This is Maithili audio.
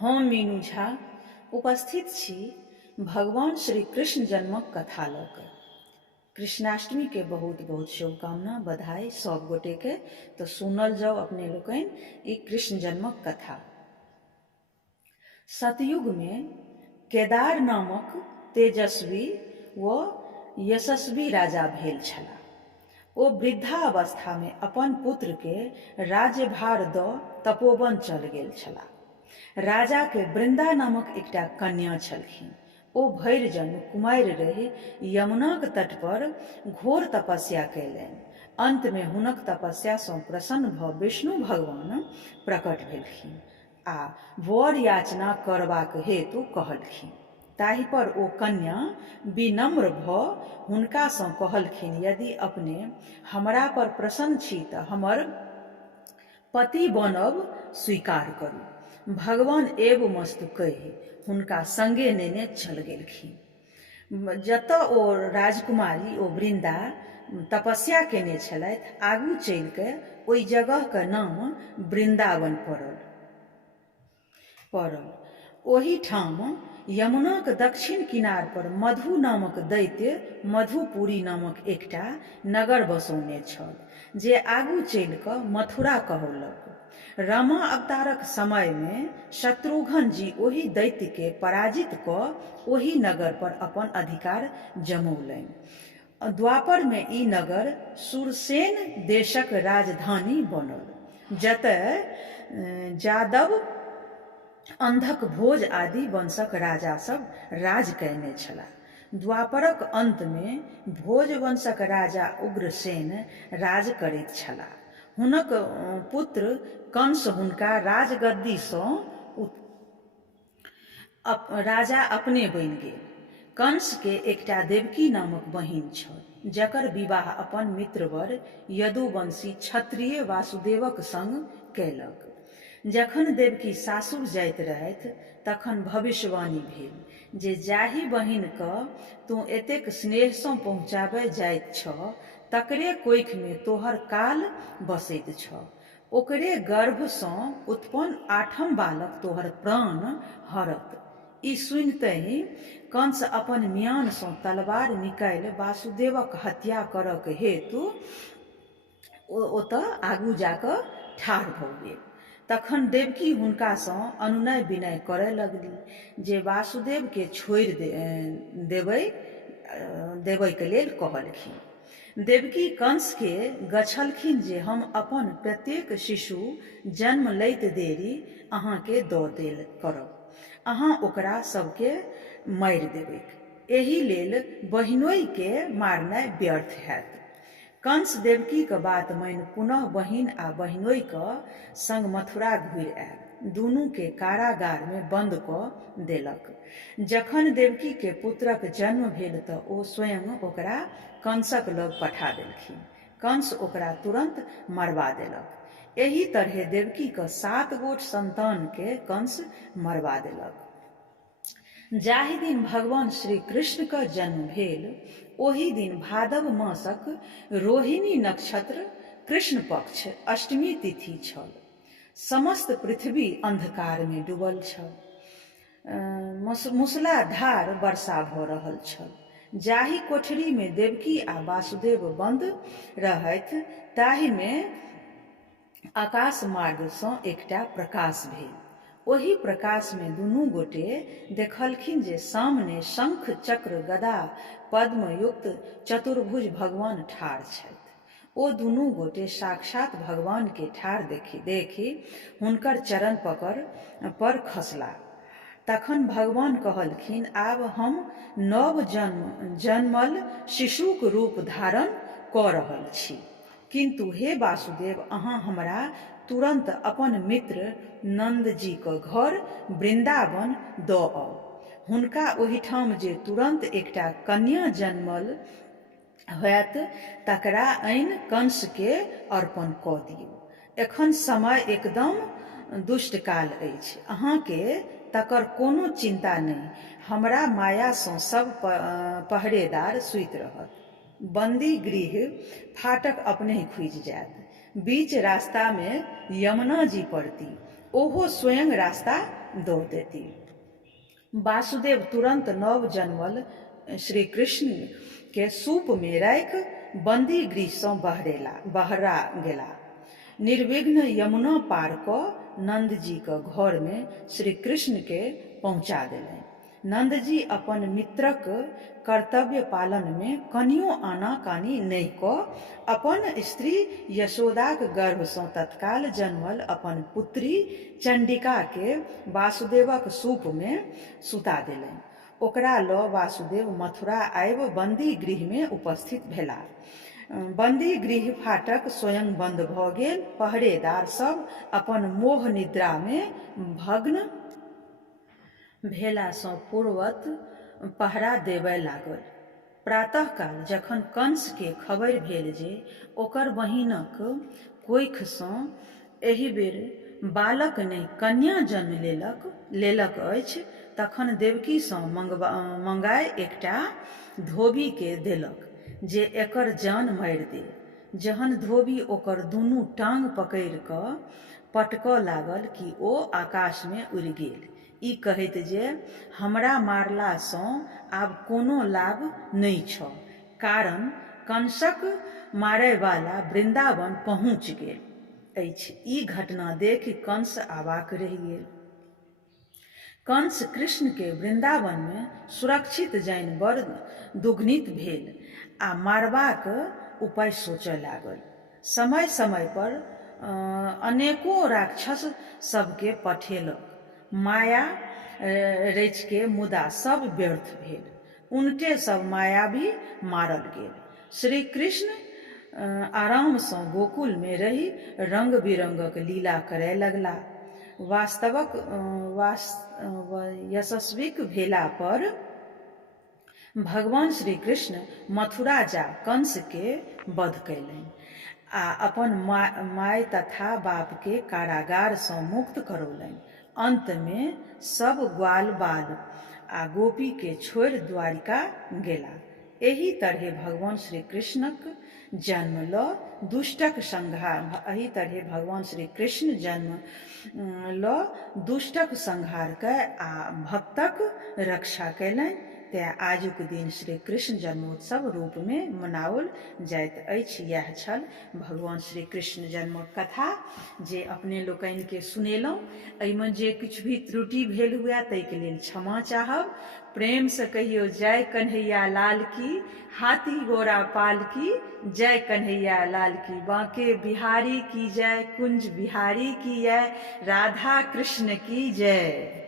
हम मीनू झा उपस्थित छी भगवान श्री कृष्ण जन्मक कथा लऽ कऽ। कृष्णाष्टमी के बहुत बहुत शुभकामना, बधाई सब गोटे के। तो सुनल जाओ अपने लोकनि ई कृष्ण जन्मक कथा। सतयुग में केदार नामक तेजस्वी व यशस्वी राजा भेल छलाह। ओ वृद्धावस्था में अपन पुत्र के राज्यभार दऽ तपोवन चल गेल छलाह। राजा के वृंदा नामक एकटा कन्या छलखिन। ओ भरि जन्म कुमारि रहि यमुनाक तट पर घोर तपस्या कयलनि। अंत में हुनक तपस्या सँ प्रसन्न भऽ विष्णु भगवान प्रकट भेलखिन आ वर याचना करबाक हेतु कहलखिन। ताहि पर ओ कन्या विनम्र भऽ हुनका सँ कहलखिन, यदि अपने हमरा पर प्रसन्न छी तऽ हमर पति बनब स्वीकार करू। भगवान एव मस्तु कहि हुनका संगे नेने चल गेलखिन। जतऽ ओ राजकुमारी ओ वृंदा तपस्या केने छलथि, आगू चलि के ओहि जगह के नाम वृंदावन पड़ल। ओही ठाम यमुनाक दक्षिण किनार पर मधु नामक दैत्य मधुपुरी नामक एकटा नगर बसौने छल, जे आगू चलि कऽ मथुरा कहौलक। रामा अवतारक समय में शत्रुघ्न जी ओही दैत्य के पराजित कऽ ओही नगर पर अपन अधिकार जमौलनि। द्वापर में ई नगर सुरसेन देशक राजधानी बनल, जतय जादव, अंधक, भोज आदि वंशक राजा सब राज कयने छलाह। द्वापरक अंत में भोज वंशक राजा उग्रसेन राज करैत छलाह। हुनक पुत्र कंस हुनका राजगद्दी सँ राजा अपने बनि गेल। कंस के एकटा देवकी नामक बहिन छल, जकर विवाह अपन मित्रवर यदुवंशी क्षत्रिय वासुदेवक संग कयलक। जखन देवकी सासुर जाइत रहथि तखन भविष्यवाणी भेल जे जाहि बहिन कऽ तू एतेक स्नेह सँ पहुँचाबय जाइत छह, तकरे कोखि में तोहर काल बसैत छह। ओकरे गर्भ सँ उत्पन्न 8म बालक तोहर प्राण हरत। ई सुनितहि कंस अपन म्यान सँ तलवार निकालि वासुदेवक हत्या करक हेतु ओतऽ आगू जाकऽ ठाढ़ भऽ गेल। तखन देवकी हुनका सँ अनुनय विनय करय लगली जे वासुदेव के छोड़ि देबै के लेल कहलखिन। देवकी कंस के गछलखिन जे हम अपन प्रत्येक शिशु जन्म लैत देरी अहाँ के दऽ देल करब, अहाँ ओकरा सबके मारि देबै। एहि लेल बहिनोई के मारनाइ व्यर्थ हैत। कंस देवकी के बात मानि पुनः बहिन आ बहिनोई के संग मथुरा घुरि आयल। दुनू के कारागार में बंद कऽ देलक। जखन देवकी के पुत्रक जन्म भेल तऽ ओ स्वयं ओकरा कंसक लग पठा देलखिन। कंस ओकरा तुरंत मरवा देलक। एही तरहे देवकी के 7 गोट संतान के कंस मरवा देलक। जाहि दिन भगवान श्री कृष्ण का जन्म भेल, ओही दिन भादव मासक रोहिणी नक्षत्र कृष्ण पक्ष अष्टमी तिथि छल। समस्त पृथ्वी अंधकार में डूबल छल। मूसलाधार वर्षा भऽ रहल छल। जाहि कोठरी में देवकी आ वासुदेव बंद रहथि, ताहि में आकाश मार्ग सँ एकटा प्रकाश भेल। ओही प्रकाश में दुनू गोटे देखलखिन जे सामने शंख, चक्र, गदा, पद्म युक्त चतुर्भुज भगवान ठाढ़ छथि। ओ दुनू गोटे साक्षात भगवान के ठाढ़ देखि हुनकर चरण पर खसला। तखन भगवान कहलखिन, आब हम नव जन्मल शिशुक रूप धारण कऽ रहल छी, किंतु हे वासुदेव, अहाँ हमरा तुरंत अपन मित्र नंद जी के घर वृंदावन दऽ आउ। हुनका ओहिठाम जे तुरंत एकटा कन्या जन्मल होयत, तकरा आनि कंस के अर्पण कऽ दियौ। एखन समय एकदम दुष्ट काल अछि, अहाँ के तकर कोनो चिंता नहि। हमरा माया सँ सब पहरेदार सुति रहत। बंदी गृह फाटक अपने ही खुजि जायत। बीच रास्ता में यमुना जी पड़ती, ओहो स्वयं रास्ता दो देती। वासुदेव तुरंत नव जन्मल श्री कृष्ण के सूप में राखि बंदी गृह सँ बहरा गेला। निर्विघ्न यमुना पार कऽ नंद जी के घर में श्री कृष्ण के पहुँचा देलनि। नंद जी अपन मित्रक कर्तव्य पालन में कनियो आनाकानी नहि कऽ अपन स्त्री यशोदाक गर्भ सँ तत्काल जन्मल अपन पुत्री चंडिका के वासुदेवक सूप में सुता देलनि। ओकरा लऽ वासुदेव मथुरा आबि बंदी गृह में उपस्थित भेला। बंदी गृह फाटक स्वयं बंद भऽ गेल। पहरेदार सब अपन मोह निद्रा में भग्न भेला सँ पूर्वत पहरा देबय लागल। प्रातःकाल जखन कंस के खबर भेल जे ओकर बहिनक कोखि सँ एहि बेर बालक नहि कन्या जन्म लेलक अछि, तखन देवकी सँ मंगाय एकटा धोबी के देलक जे एकर जान मारि दे। जहन धोबी ओकर दुनू टांग पकड़ि कऽ पटकऽ लागल कि ओ आकाश में उड़ि गेल, ई कहैत जे हमरा मारला सँ आब कोनो लाभ नहि छ, कारण कंसक मारयवाला वृंदावन पहुँच गेल अछि। ई घटना देखि कंस अवाक रहि गेल। कंस कृष्ण के वृंदावन में सुरक्षित जानि बड़ दुखित भेल आ मारबाक उपाय सोचय लागल। समय समय पर अनेको राक्षस सबके पठेलक, माया रचि के, मुदा सब व्यर्थ भेल। उनटे सब मायावी मारल गेल। श्री कृष्ण आराम सँ गोकुल में रही रंग बिरंगक लीला करय लगला। यशस्विक भेला पर भगवान श्री कृष्ण मथुरा जा कंस के वध कयलनि आ अपन माय तथा बाप के कारागार सँ मुक्त करौलनि। अंत में सब ग्वाल बाल आ गोपी के छोड़ि द्वारिका गेला। एही तरहे भगवान श्री कृष्णक जन्म लऽ दुष्टक संहार कय आ भक्तक रक्षा कयलनि। तें आजुक दिन श्री कृष्ण जन्मोत्सव रूप में मनाओल जाइत अछि। यह छल भगवान श्री कृष्ण जन्मक कथा जे अपने लोकनि के सुनेलहुँ। एहिमे जे किछु भी त्रुटि भेल हुए ताहिके लेल क्षमा चाहब। प्रेम से कहियो जय कन्हैया लाल की, हाथी घोड़ा पाल की, जय कन्हैया लाल की। बांके बिहारी की जय, कुंज बिहारी की जय, राधा कृष्ण की जय।